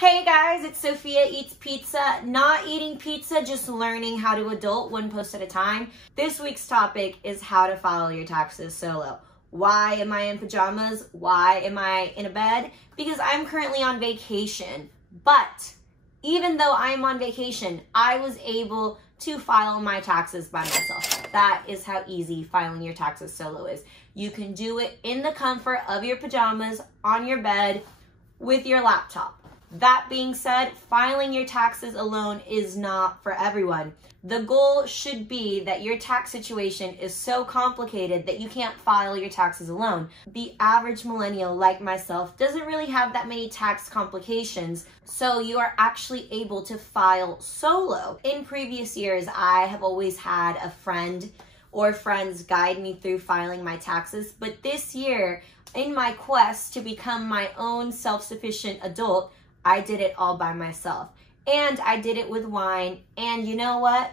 Hey guys, it's Sophia Eats Pizza. Not eating pizza, just learning how to adult one post at a time. This week's topic is how to file your taxes solo. Why am I in pajamas? Why am I in a bed? Because I'm currently on vacation. But even though I'm on vacation, I was able to file my taxes by myself. That is how easy filing your taxes solo is. You can do it in the comfort of your pajamas, on your bed, with your laptop. That being said, filing your taxes alone is not for everyone. The goal should be that your tax situation is so complicated that you can't file your taxes alone. The average millennial like myself doesn't really have that many tax complications, so you are actually able to file solo. In previous years, I have always had a friend or friends guide me through filing my taxes, but this year, in my quest to become my own self-sufficient adult, I did it all by myself. And I did it with wine, and you know what?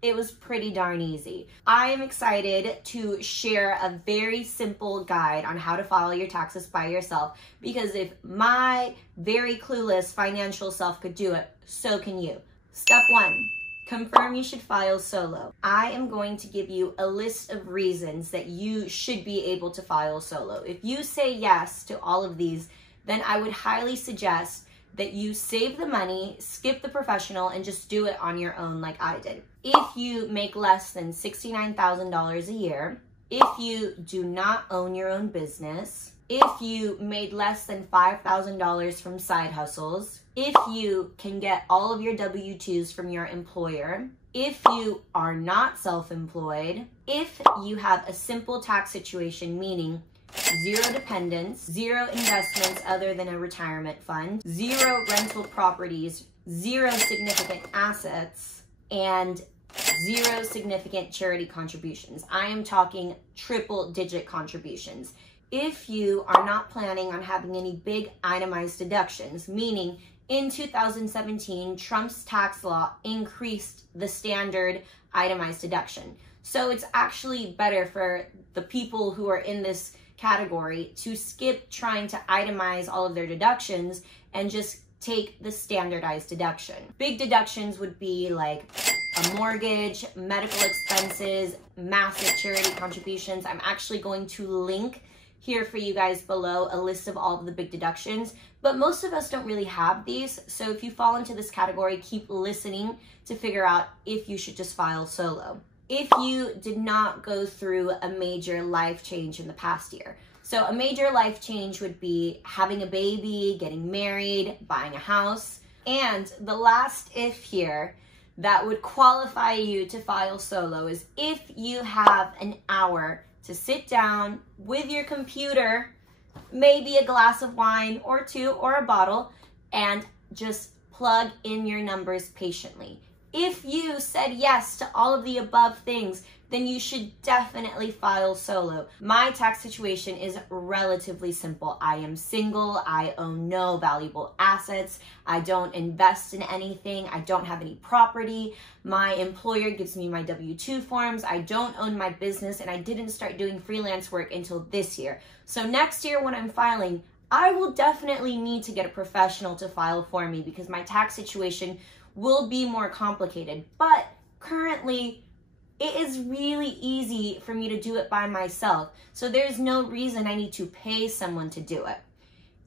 It was pretty darn easy. I am excited to share a very simple guide on how to file your taxes by yourself, because if my very clueless financial self could do it, so can you. Step 1. Confirm you should file solo. I am going to give you a list of reasons that you should be able to file solo. If you say yes to all of these, then I would highly suggest that you save the money, skip the professional, and just do it on your own like I did. If you make less than $69,000 a year, if you do not own your own business, if you made less than $5,000 from side hustles, if you can get all of your W-2s from your employer, if you are not self-employed, if you have a simple tax situation, meaning 0 dependents, 0 investments other than a retirement fund, 0 rental properties, 0 significant assets, and 0 significant charity contributions. I am talking triple-digit contributions. If you are not planning on having any big itemized deductions, meaning in 2017, Trump's tax law increased the standard itemized deduction. So it's actually better for the people who are in this category to skip trying to itemize all of their deductions and just take the standardized deduction. Big deductions would be like a mortgage, medical expenses, massive charity contributions. I'm actually going to link here for you guys below a list of all of the big deductions, but most of us don't really have these. So if you fall into this category, keep listening to figure out if you should just file solo. If you did not go through a major life change in the past year. So a major life change would be having a baby, getting married, buying a house. And the last if here that would qualify you to file solo is if you have an hour to sit down with your computer, maybe a glass of wine or 2 or a bottle, and just plug in your numbers patiently. If you said yes to all of the above things, then you should definitely file solo. My tax situation is relatively simple. I am single, I own no valuable assets, I don't invest in anything, I don't have any property, my employer gives me my W-2 forms, I don't own my business, and I didn't start doing freelance work until this year. So next year when I'm filing, I will definitely need to get a professional to file for me because my tax situation will be more complicated. But currently, it is really easy for me to do it by myself. So there's no reason I need to pay someone to do it.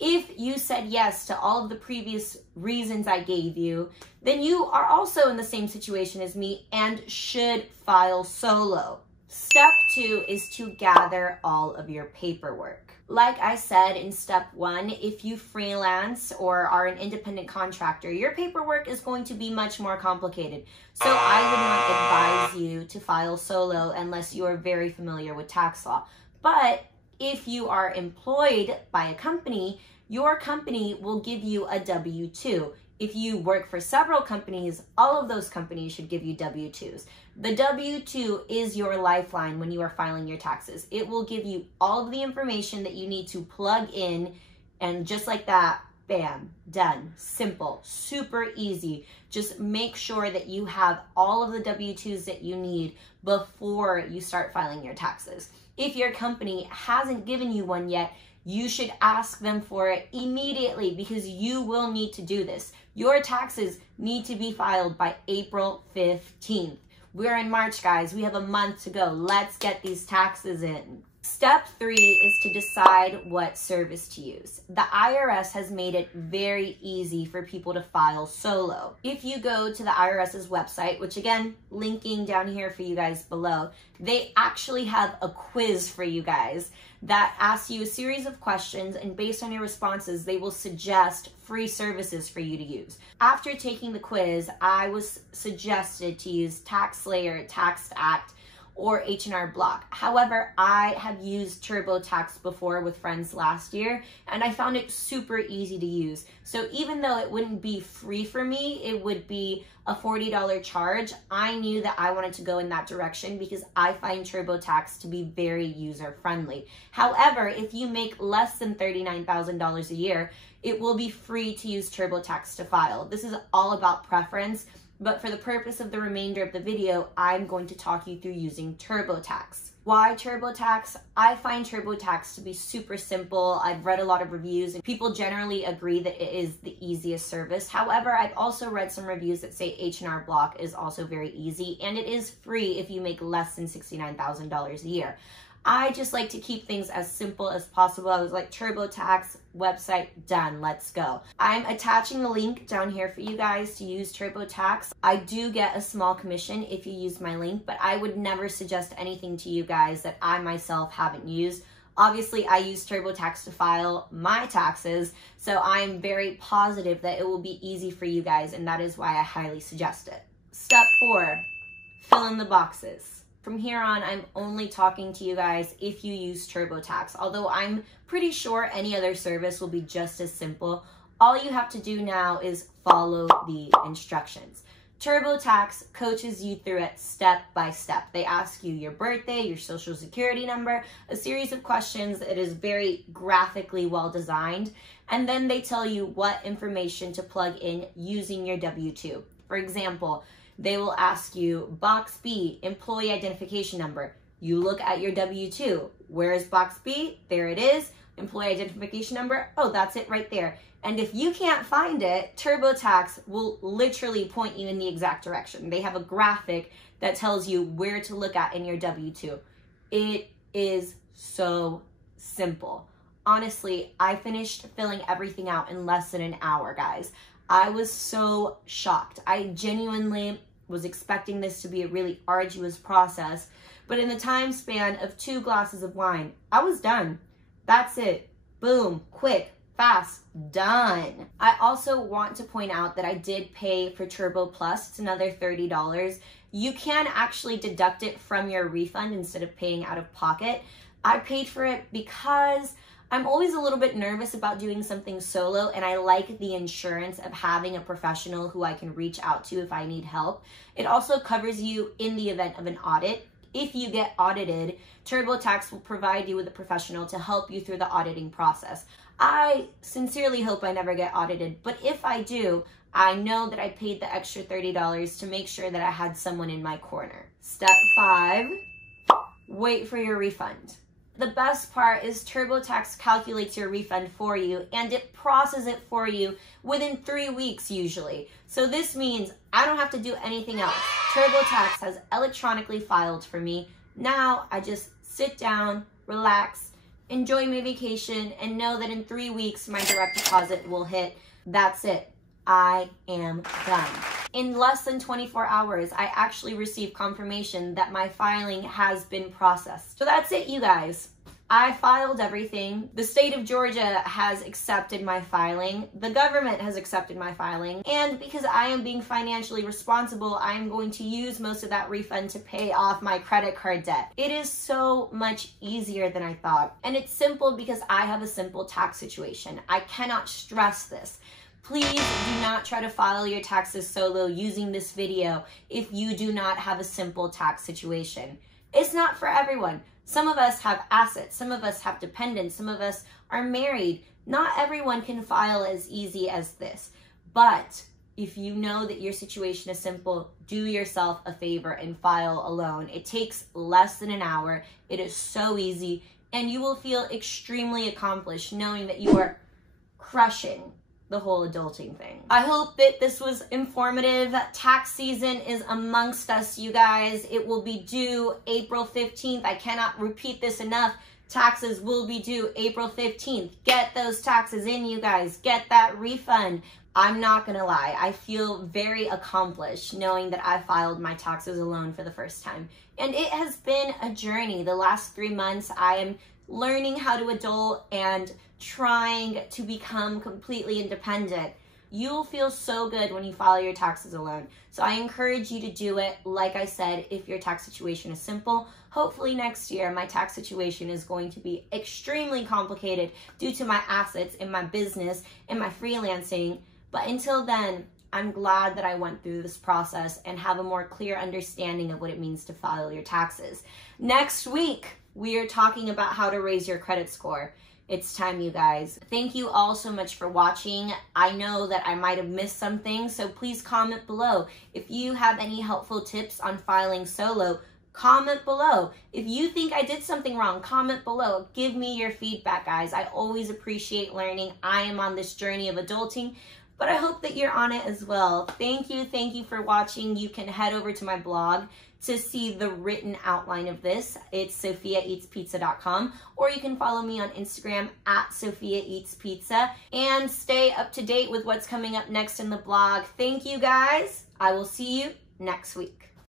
If you said yes to all of the previous reasons I gave you, then you are also in the same situation as me and should file solo. Step 2 is to gather all of your paperwork. Like I said in step 1, if you freelance or are an independent contractor, your paperwork is going to be much more complicated. So I would not advise you to file solo unless you are very familiar with tax law. But if you are employed by a company, your company will give you a W-2. If you work for several companies, all of those companies should give you W-2s. The W-2 is your lifeline when you are filing your taxes. It will give you all of the information that you need to plug in, and just like that, bam, done. Simple, super easy. Just make sure that you have all of the W-2s that you need before you start filing your taxes. If your company hasn't given you one yet, you should ask them for it immediately because you will need to do this. Your taxes need to be filed by April 15th. We're in March, guys. We have a month to go. Let's get these taxes in. Step 3 is to decide what service to use. The IRS has made it very easy for people to file solo. If you go to the IRS's website, which again, linking down here for you guys below, they actually have a quiz for you guys that asks you a series of questions, and based on your responses, they will suggest free services for you to use. After taking the quiz, I was suggested to use TaxSlayer, TaxAct, or H&R Block. However, I have used TurboTax before with friends last year, and I found it super easy to use. So even though it wouldn't be free for me, it would be a $40 charge, I knew that I wanted to go in that direction because I find TurboTax to be very user-friendly. However, if you make less than $39,000 a year, it will be free to use TurboTax to file. This is all about preference. But for the purpose of the remainder of the video, I'm going to talk you through using TurboTax. Why TurboTax? I find TurboTax to be super simple. I've read a lot of reviews and people generally agree that it is the easiest service. However, I've also read some reviews that say H&R Block is also very easy, and it is free if you make less than $69,000 a year. I just like to keep things as simple as possible. I was like, TurboTax website, done, let's go. I'm attaching the link down here for you guys to use TurboTax. I do get a small commission if you use my link, but I would never suggest anything to you guys that I myself haven't used. Obviously, I use TurboTax to file my taxes, so I'm very positive that it will be easy for you guys, and that is why I highly suggest it. Step 4, fill in the boxes. From here on, I'm only talking to you guys if you use TurboTax, although I'm pretty sure any other service will be just as simple. All you have to do now is follow the instructions. TurboTax coaches you through it step by step. They ask you your birthday, your social security number, a series of questions. It is very graphically well designed. And then they tell you what information to plug in using your W-2. For example, they will ask you box B, employee identification number. You look at your W-2. Where is box B? There it is. Employee identification number. Oh, that's it right there. And if you can't find it, TurboTax will literally point you in the exact direction. They have a graphic that tells you where to look at in your W-2. It is so simple. Honestly, I finished filling everything out in less than an hour, guys. I was so shocked. I genuinely was expecting this to be a really arduous process, but in the time span of 2 glasses of wine, I was done. That's it. Boom, quick, fast, done. I also want to point out that I did pay for Turbo Plus. It's another $30. You can actually deduct it from your refund instead of paying out of pocket. I paid for it because I'm always a little bit nervous about doing something solo, and I like the insurance of having a professional who I can reach out to if I need help. It also covers you in the event of an audit. If you get audited, TurboTax will provide you with a professional to help you through the auditing process. I sincerely hope I never get audited, but if I do, I know that I paid the extra $30 to make sure that I had someone in my corner. Step 5, wait for your refund. The best part is TurboTax calculates your refund for you, and it processes it for you within 3 weeks usually. So this means I don't have to do anything else. TurboTax has electronically filed for me. Now I just sit down, relax, enjoy my vacation, and know that in 3 weeks my direct deposit will hit. That's it. I am done. In less than 24 hours, I actually received confirmation that my filing has been processed. So that's it, you guys. I filed everything. The state of Georgia has accepted my filing. The government has accepted my filing. And because I am being financially responsible, I am going to use most of that refund to pay off my credit card debt. It is so much easier than I thought. And it's simple because I have a simple tax situation. I cannot stress this. Please do not try to file your taxes solo using this video if you do not have a simple tax situation. It's not for everyone. Some of us have assets, some of us have dependents, some of us are married. Not everyone can file as easy as this. But if you know that your situation is simple, do yourself a favor and file alone. It takes less than an hour. It is so easy. and you will feel extremely accomplished knowing that you are crushing the whole adulting thing. I hope that this was informative. Tax season is amongst us, you guys. It will be due April 15th. I cannot repeat this enough. Taxes will be due April 15th. Get those taxes in, you guys. Get that refund. I'm not gonna lie, I feel very accomplished knowing that I filed my taxes alone for the first time. And it has been a journey. The last 3 months, I am learning how to adult and trying to become completely independent. You'll feel so good when you file your taxes alone. So I encourage you to do it. Like I said, if your tax situation is simple, hopefully next year my tax situation is going to be extremely complicated due to my assets in my business and my freelancing. But until then, I'm glad that I went through this process and have a more clear understanding of what it means to file your taxes. Next week, we are talking about how to raise your credit score. It's time, you guys. Thank you all so much for watching. I know that I might have missed something, so please comment below. If you have any helpful tips on filing solo, comment below. If you think I did something wrong, comment below. Give me your feedback, guys. I always appreciate learning. I am on this journey of adulting, but I hope that you're on it as well. Thank you for watching. You can head over to my blog to see the written outline of this. It's sophiaeatspizza.com, or you can follow me on Instagram at sophiaeatspizza and stay up to date with what's coming up next in the blog. Thank you, guys. I will see you next week.